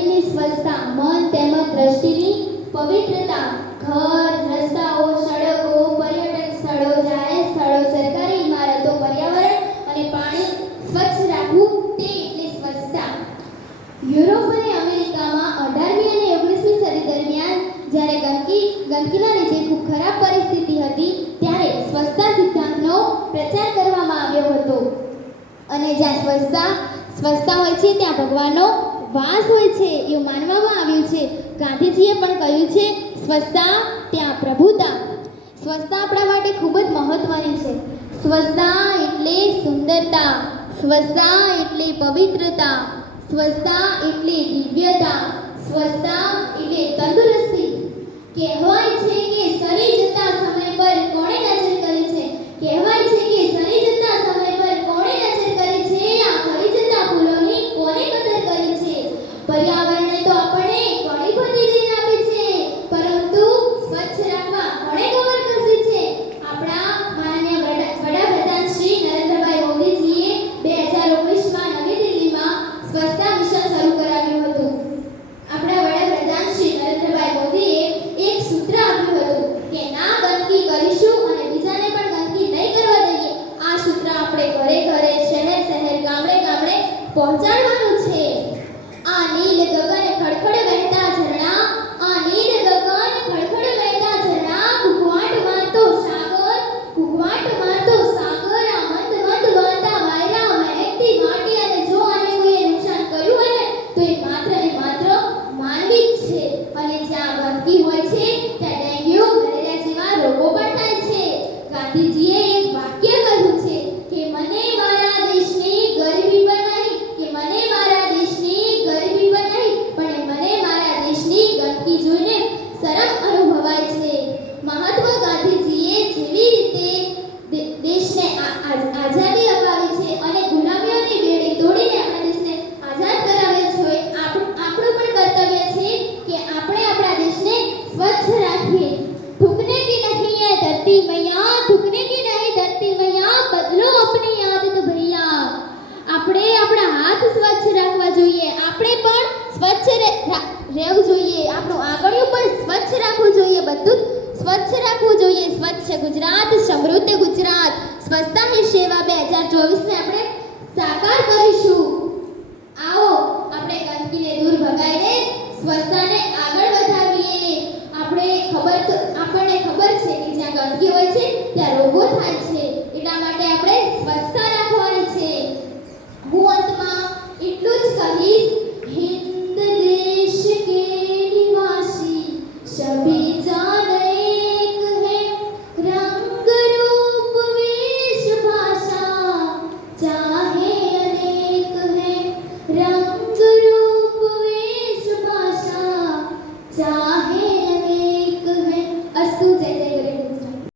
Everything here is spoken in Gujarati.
શરીરની સ્વચ્છતા, મન તેમજ દ્રષ્ટિની પવિત્રતા, ઘર, રસ્તાઓ, સડકો, પર્યટન સ્થળો, જાહેર સ્થળો, સરકારી ઇમારતો, પર્યાવરણ અને પાણી સ્વચ્છ રાખવું તે એટલે સ્વચ્છતા. યુરોપ અને અમેરિકામાં 18મી અને 19મી સદી દરમિયાન જ્યારે ગંદકીના લીધે ખૂબ ખરાબ પરિસ્થિતિ હતી ત્યારે સ્વચ્છતા સિદ્ધાંતનો પ્રચાર કરવામાં આવ્યો હતો. અને જ્યાં સ્વચ્છતા હોય છે ત્યાં ભગવાનનો વાસ હોય છે એવું માનવામાં આવ્યું છે. ગાંધીજીએ પણ કહ્યું છે, સ્વચ્છતા ત્યાં પ્રભુતા. સ્વચ્છતા આપણા માટે ખૂબ જ મહત્વની છે. સ્વચ્છતા એટલે સુંદરતા, સ્વચ્છતા એટલે પવિત્રતા, સ્વચ્છતા એટલે દિવ્યતા, સ્વચ્છતા એટલે તંદુરસ્તી. કહેવાય છે કે સરી જતા સમય પર કોણે નજર કરી છે? કહેવાય છે કે સરી જતા સમય પર કોણે નજર કરી છે? આ ખરી જતા ફૂલોની કોને કદર કરી છે? પર્યાવરણને તો આપણે ઘણી બધી દેન આપી છે, પરંતુ સ્વચ્છ રાખવા કોણે કમર કસી છે? આપણા માનનીય વડાપ્રધાન શ્રી નરેન્દ્રભાઈ મોદીજીએ 2019માં નવી દિલ્હીમાં સ્વચ્છતા મિશન શરૂ કરાવ્યું હતું. આપણા વડાપ્રધાન શ્રી નરેન્દ્રભાઈ મોદીએ એક સૂત્ર આપ્યું હતું કે ના ગંદકી કરીશું અને બીજાને પણ ગંદકી નહીં કરવા દઈએ. આ સૂત્ર આપણે ઘરે ઘરે, શહેર શહેર, ગામડે ગામડે પહોંચાડવાનું છે. આ નીલ ગગન ખડખડ વહેતા ઝરણા, આ નીલ ગગન ખડખડ વહેતા ઝરણા, ઘૂંઘવાટ મારતો સાગર, ઘૂંઘવાટ મારતો સાગર, આ મંદ મંદ વહેતા વાયરા, મહેકતી માટી. અને જો આને કોઈએ નુકસાન કર્યું હોય ને તો એ માત્ર ને માત્ર માનવી જ છે. અને જ્યાં ગંદકી હોય છે ત્યાં ડેન્ગ્યુ, મલેરિયા જેવા રોગો પણ થાય છે. ગાંધીજીએ એક વાક્ય કહ્યું છે કે મને મારા દેશની ગરીબી પર નહીં, કે મને મારા દેશની ગરીબી પર નહીં, પણ મને મારા દેશની ગંદકી જોઈને શરમ અનુભવાય છે. મહાત્મા ગાંધીજીએ જેવી રીતે દેશને આઝાદી અપાવી છે અને ગુલામીઓની બેડી તોડીને આપણા દેશને આઝાદ કરાવ્યો છે, આપણું પણ કર્તવ્ય છે કે આપણે આપણા દેશને સ્વચ્છ રાખીએ. थूकने की नहीं है धरती मैया, थूकने की नहीं धरती मैया, बदलो अपनी आदत भैया. આપણે આપણા હાથ સ્વચ્છ રાખવા જોઈએ, આપણે પણ સ્વચ્છ રહેવું જોઈએ, આપણું આંગણિયું પણ સ્વચ્છ રાખવું જોઈએ, બધું સ્વચ્છ રાખવું જોઈએ. સ્વચ્છ ગુજરાત, સમૃદ્ધ ગુજરાત. સ્વચ્છતા હી સેવા 2024 ને આપણે સાકાર કરીશું. આવો આપણે ગંદકીને દૂર ભગાઈને સ્વચ્છતાને આગળ વધાવીએ. આપણને ખબર છે કે જ્યાં ગંદકી હોય છે ત્યાં રોગો થાય છે.